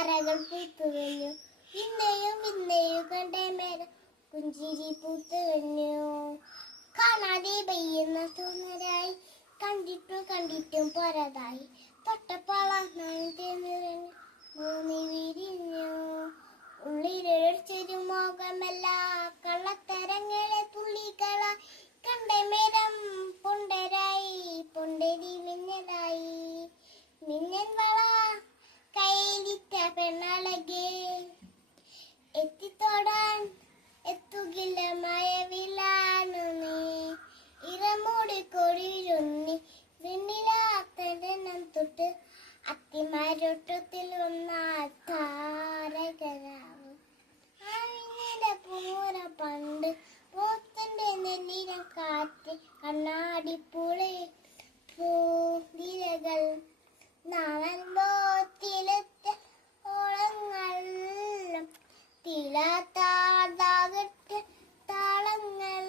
താരകൾ പൂത്തുകഞ്ഞു, പിന്നെയും പിന്നെയും കണ്ടേ മേലെ പുഞ്ചിരി പൂത്തുകഞ്ഞു. കാണാതെ പെയ്യുന്ന സുന്ദരായി, കണ്ടിട്ടും പോരതായി, തൊട്ടപ്പോളർന്നു ഭൂമി വിരിഞ്ഞു. ഉള്ളിലൊഴിച്ചൊരു മോഹമല്ല കള്ളത്തരങ്ങളെ തുള്ളികളായി, കണ്ടേ മേരം പൊണ്ടരായി, പൊണ്ടരി മിന്നലായി. മിന്നൻ വള കയ്യിലിട്ട പെണ്ണഴകേ, എത്തിത്തോടാൻ എത്തുകില്ല മയവിലാണു നീ. ഇറമൂടി കൊടിയിരുന്നി വെണ്ണിലാത്തണം തൊട്ട്, അത്തിമരൊട്ടത്തിൽ വന്ന താരകരാവും. പൂര പണ്ട് പോത്തന്റെ നെല്ലിനം കാറ്റ്, കണ്ണാടിപ്പുളി പൂതിരകൾ നാവൻ ബോത്തിലെത്ത ഓളങ്ങൾ, തിളത്താതാകട്ടെ താളങ്ങൾ.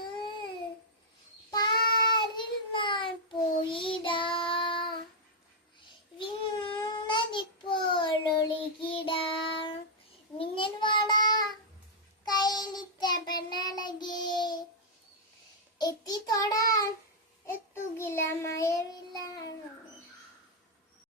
പാരിൽ നാൻ പോയിടാ വിണ്ണതിപ്പോളൊളികിടാ. മിന്നൽ വള കയ്യിലിട്ട പെണ്ണഴകേ, എത്തി